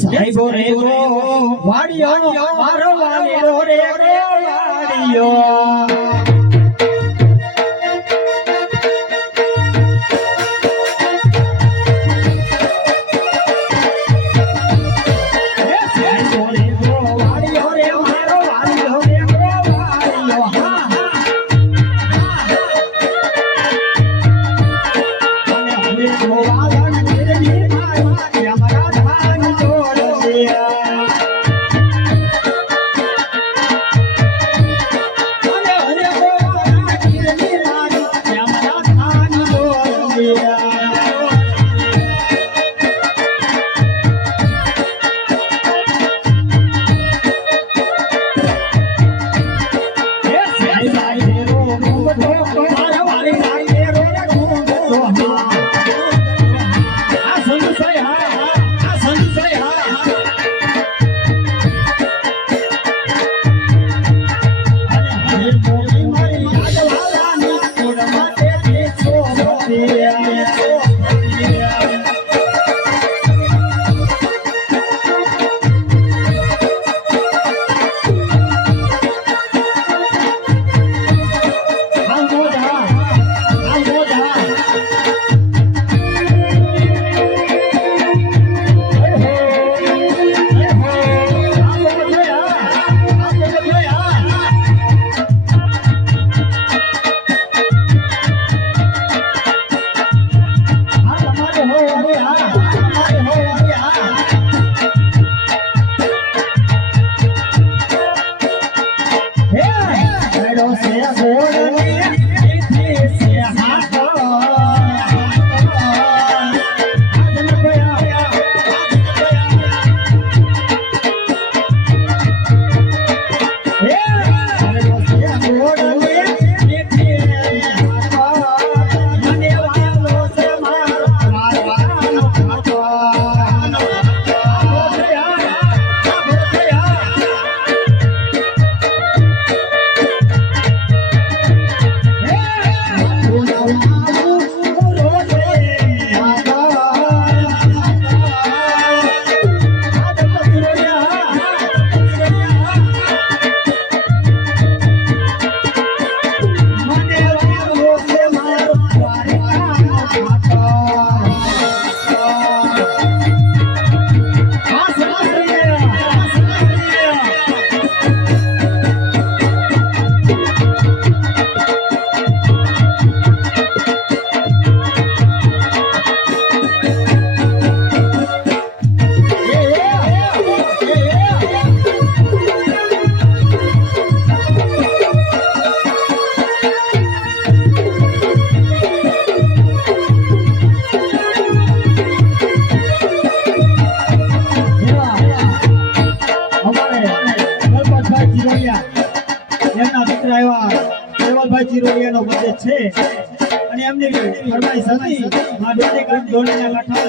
સાહેબો રે વાડિયો મારો વાલી રે વાડિયો.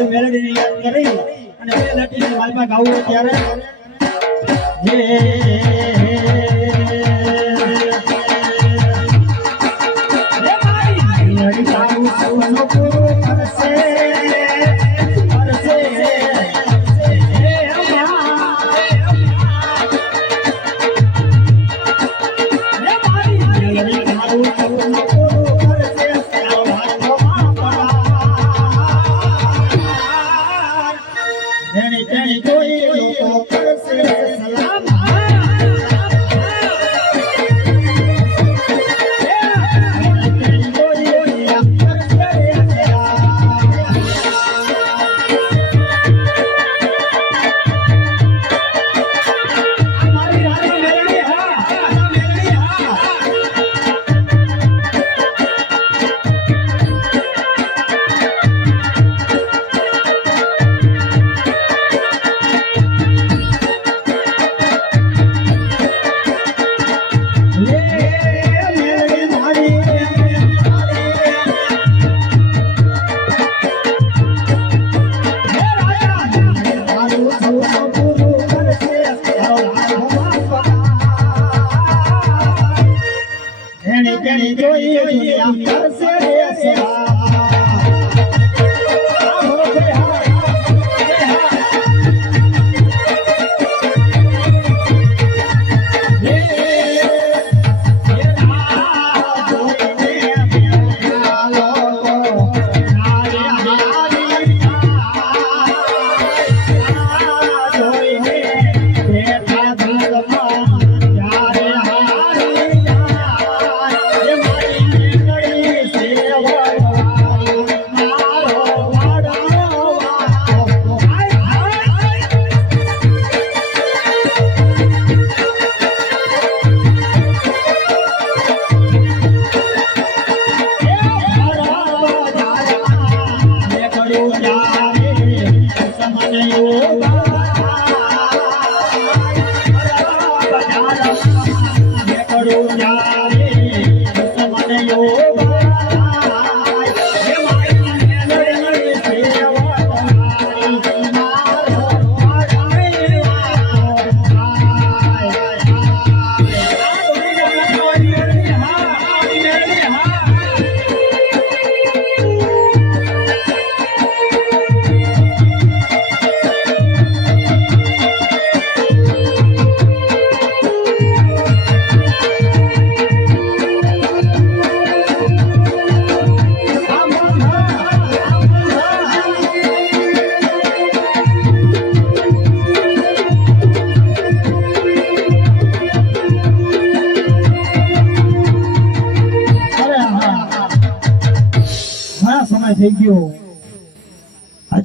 આવી મેલેડીને કરી અને બે લટીને માલમાં ગાવું ત્યારે. જે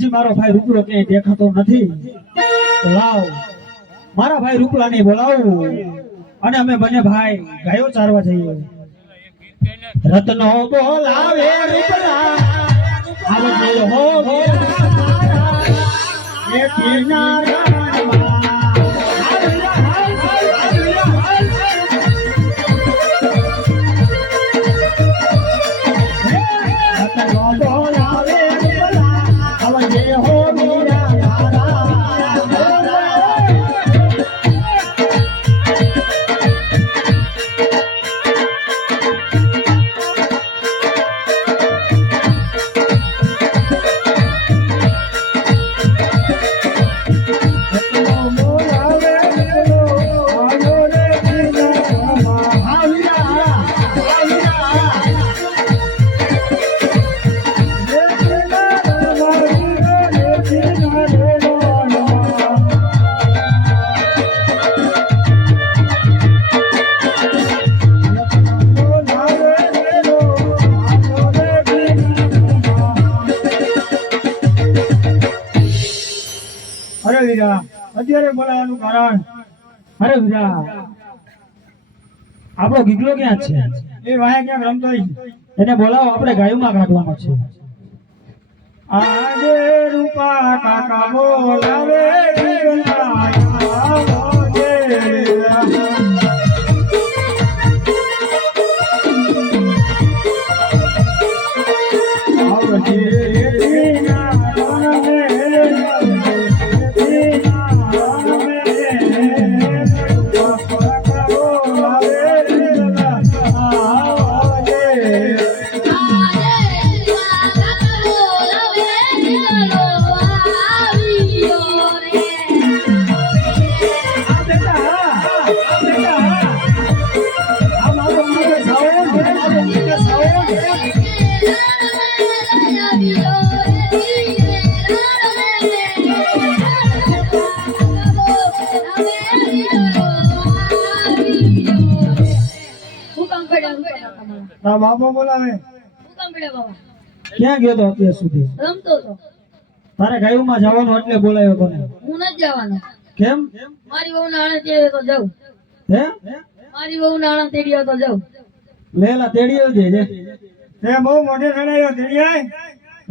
હજી મારો ભાઈ રૂપલો ક્યાંય દેખાતો નથી. મારા ભાઈ રૂપલાને બોલાવું. અને અમે બંને ભાઈ ગાયો ચારવા જઈએ. રત્નો બોલાવે રૂપલા હો એ કિનારામાં. અત્યારે બોલાવાનું કારણ? અરે વીરા આપણો ગીગલો ક્યાં છે? એ વાયા ક્યાંક રમતો એને બોલાવો આપણે ગાયુમાં કાઢવાનો છે. આજે રૂપા કાકા બોલાવે ગીગલા. તારા બાપા બોલાવે. ક્યાં ગયો તો અત્યાર સુધી? રમતો તો તારે ગાયુમાં જવાનું એટલે બોલાયો તને? હું નથી જવાનો. કેમ? મારી વહુ નાણા તેડ્યો તો જાઉં. હે? મારી વહુ નાણા તેડ્યો તો જાઉં. લેલા તેડ્યો આવજે જે. તે બહુ મોઢે સડાયો તેડી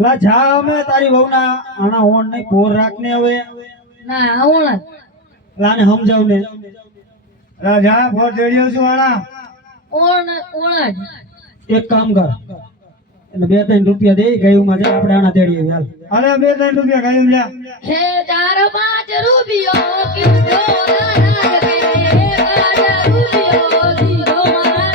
લા જા અમે તારી વહુના આના ઓણ નહીં રાખ ને હવે. ના આવણ લાને સમજાવ ને લા જા પોર તેડ્યો છું આના ઓણ ઓણ જ. એક કામ કર એટલે બે ત્રણ રૂપિયા દે ગયુંમાં જાય આપણે આના તેડીએ હાલ અરે બે ત્રણ રૂપિયા ગયું લ્યા હે ચાર પાંચ રૂપિયો કીધો રૂપિયો મારા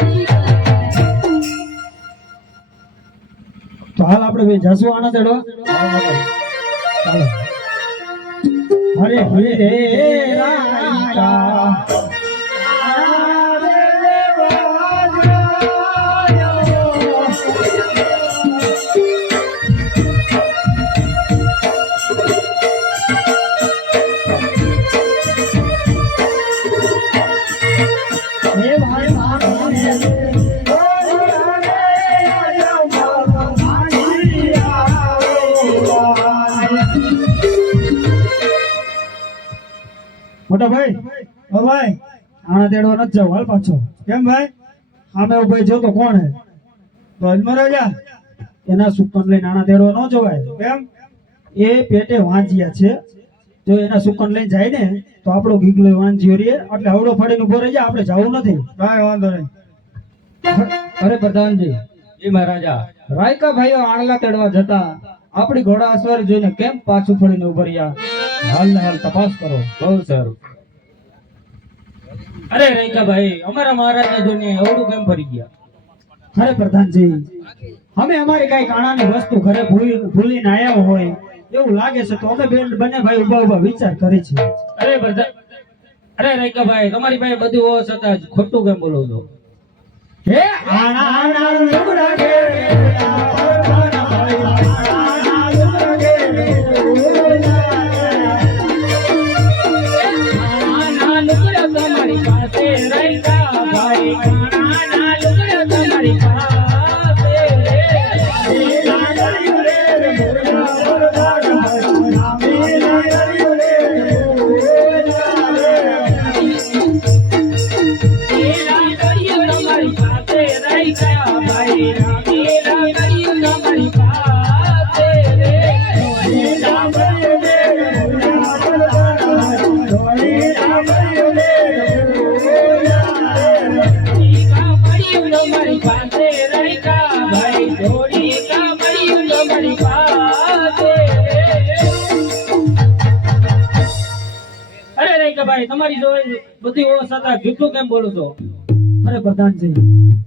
હાલ આપણે બે જસુ આના તેડો ચાલો હરે હરે રે મોટા ભાઈ ઓ ભાઈ આણા તેડવા ન જાવ હાલ પાછો. કેમ ભાઈ? સામે ઊભો છો તો કોણ હે? તો રાજા એના સુકન લઈને આણા તેડવા ન જવાય. કેમ? એ પેટે વાંજ્યા છે. જો એના સુકન લઈને જાય ને, તો આપણો ગીગલો વાંજ્યો રે. એટલે હવડો ફાડીને ઊભો રહી જાય આપણે જવું નથી. કાંઈ વાંધો નહીં. અરે પ્રધાનજી, એ મહારાજા, રાયકા ભાઈઓ આણલા તેડવા જતા આપણી ઘોડા અસવારી જોઈને કેમ પાછું ફળીને ઊભા રહ્યા? હાલ ને હાલ તપાસ કરો. બહુ સારું. અરે રેખા ભાઈ અમારા મહારાજ જોઈને એવડું કેમ ફરી ગયા? ખરે પ્રધાનજી અમે અમારી કઈ કાણાની વસ્તુ ઘરે ભૂલી ભૂલીને આવ્યા હોય એવું લાગે છે તો અમે બેન બંને ભાઈ ઊભા ઊભા વિચાર કરી છે. અરે પ્રધાન અરે રેખા ભાઈ તમારી પાસે બધું હોવા છતાં જ ખોટું કેમ બોલો છો? હે આણા આણા લુગડા ઘેરેલા, અરે રેખા ભાઈ તમારી જોડે બધી ઓળખ છતાં જૂઠું કેમ બોલો છો? અરે પ્રધાનજી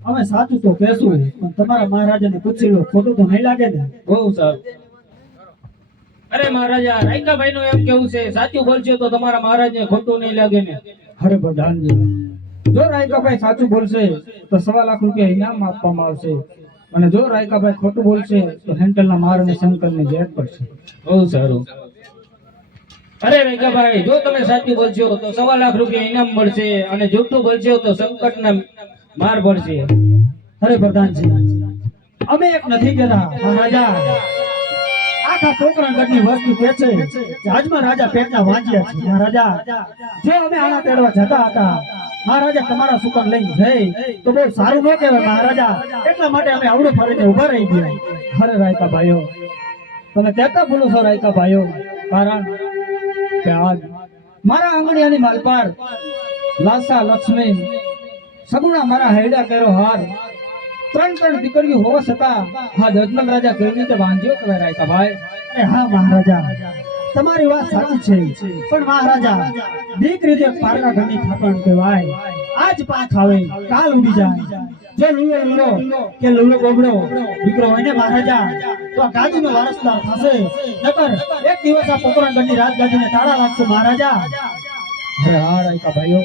અમે સાચું તો કહેશું પણ તમારા મહારાજાને પૂછી લો ખોટું તો નહીં લાગે ને? બહુ સારું. અરે મહારાજા રાયકાભાઈ નું એમ કેવું છે? સાચું બોલશો તો તમારા મહારાજને ખોટું નહીં લાગે ને? અરે પ્રધાનજી જો રાયકાભાઈ સાચું બોલશે તો સવા લાખ રૂપિયા ઇનામ આપવામાં આવશે. અને જો રાયકાભાઈ ખોટું બોલશે તો હેન્ટલના માર અને શંકરની જેલ પડશે બહુ સારું. અરે રાયકાભાઈ જો તમે સાચું બોલશો તો સવા લાખ રૂપિયા ઇનામ મળશે અને જૂઠું બોલશો તો સંકટના માર પડશે. અરે પ્રધાનજી અમે એક નથી કહેતા મહારાજા આખા પોકરણગઢની વસ્તુ કે છે આજમાં રાજા પેટના વાંચ્યા છે. મહારાજા જો અમે આના તેડવા જતા હતા મહારાજા, તમારા સુકન લઈને જઈ. તો બહુ સારું ન કહેવાય મહારાજા. એટલા માટે અમે આવડું ફરીને ઊભા રહી ગયા. હરે રાયકા ભાઈઓ, તમે કહેતા ભૂલો છો રાયકા ભાઈઓ. કારણ કે આજ મારા આંગણિયાની માલપાર લાસા લક્ષ્મી સગુણા મારા હૈડા કેરો હાર. ત્રણ ત્રણ દીકરીઓ હોવા છતાં હા જજમલ રાજા કેવી તે વાંધ્યો કહેવાય રાયકા ભાઈ. હા મહારાજા. તમારી વાત સાચી છે. પણ મહારાજા, દીકરી તે પારકા ઘરની થાપણ કહેવાય. આજ પાંખ આવે, કાલ ઉડી જાય. જો લુલો લુલો કે લુલો ગોબડો દીકરો હોય ને મહારાજા, તો આ ગાદીનો વારસદાર થશે. નકર એક દિવસ આ પોકરણગઢની રાજગાદીને તાળા લાગશે મહારાજા. અરે હા, રાયકા ભાઈઓ,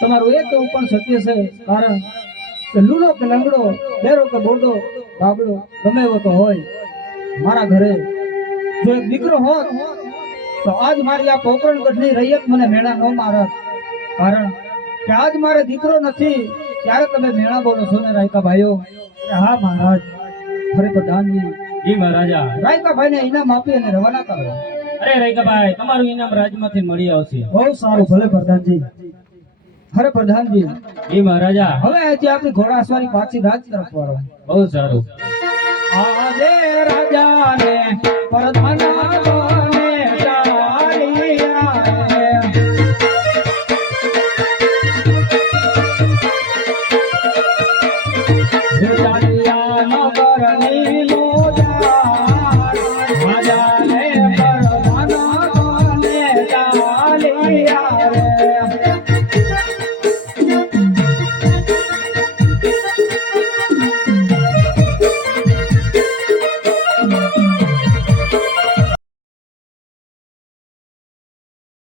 તમારું એક એવું પણ સત્ય છે. કારણ કે લુલો કે લંગડો, બેરો કે બોડો બાબડો ગમે એવો તો હોય. મારા ઘરે જો એક દીકરો હોત તો આજ મારી આ પોકરણગઢની રૈયત મને મેળા ન મારત કારણ કે આજ મારે દીકરો નથી ત્યારે તમે મેળા બોલો છો ને રાયકા ભાઈઓ? હા મહારાજ. અરે પ્રધાનજી જી મહારાજા. રાયકા ભાઈને ઇનામ આપી અને રવાના કરો. અરે રેખાભાઈ તમારું ઇનામ રાજમાંથી મળી આવશે. બહુ સારું ભલે પ્રધાનજી. અરે પ્રધાનજી. જી મહારાજા. હવે આજે આપણી ઘોડા સવારી પાછી રાજ તરફ વાળો. બહુ સારું. આજે રાજાને પરધાન